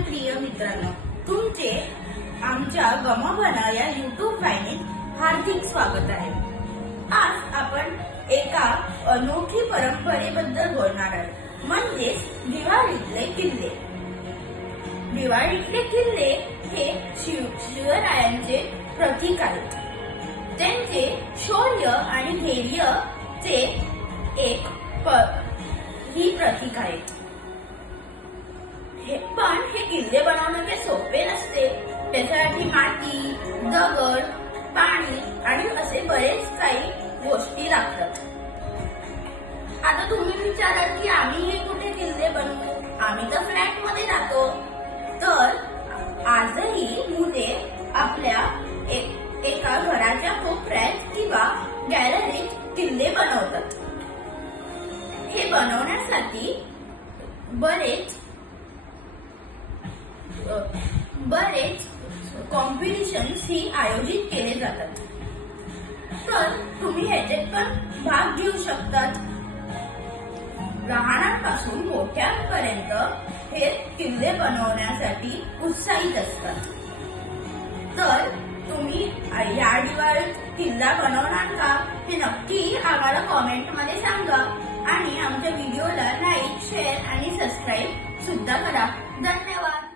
प्रिय मित्रांनो, तुमचे आमच्या गमभना या YouTube वाहिनीत हार्दिक स्वागत आहे। आज आपण एका अनोखी परंपरेबद्दल बोलणार आहोत, म्हणजे दिवाळीतले किल्ले। दिवाळीतले किल्ले हे शिवरायांचे प्रतीक आहेत। त्यांचे शौर्य आणि धैर्याचे ही प्रतीक आहेत। पण हे किल्ले बनवणं काही सोपे नसते। त्याच्यासाठी माती, दगड, पाणी आणि असे बरेच काही गोष्टी लागतात। आता तुम्ही विचाराल की आम्ही हे कुठे किल्ले बनवू, आम्ही तर फ्लॅट मध्ये राहतो। तर आजही मुले आपल्या एका घराच्या कोपऱ्यात किंवा गॅलरीत किल्ले बनवतात। हे बनवण्यासाठी बरेच कॉम्पिटिशन्स ही आयोजित केले जातात। तर तुम्ही ह्याच्यात पण भाग घेऊ शकतात। लहानांपासून मोठ्यांपर्यंत हे किल्ले बनवण्यासाठी उत्साहित असतात। तर तुम्ही या दिवाळीत किल्ला बनवणार का, हे नक्की आम्हाला कॉमेंट मध्ये सांगा आणि आमच्या व्हिडिओला लाईक, शेअर आणि सबस्क्राईब सुद्धा करा। धन्यवाद।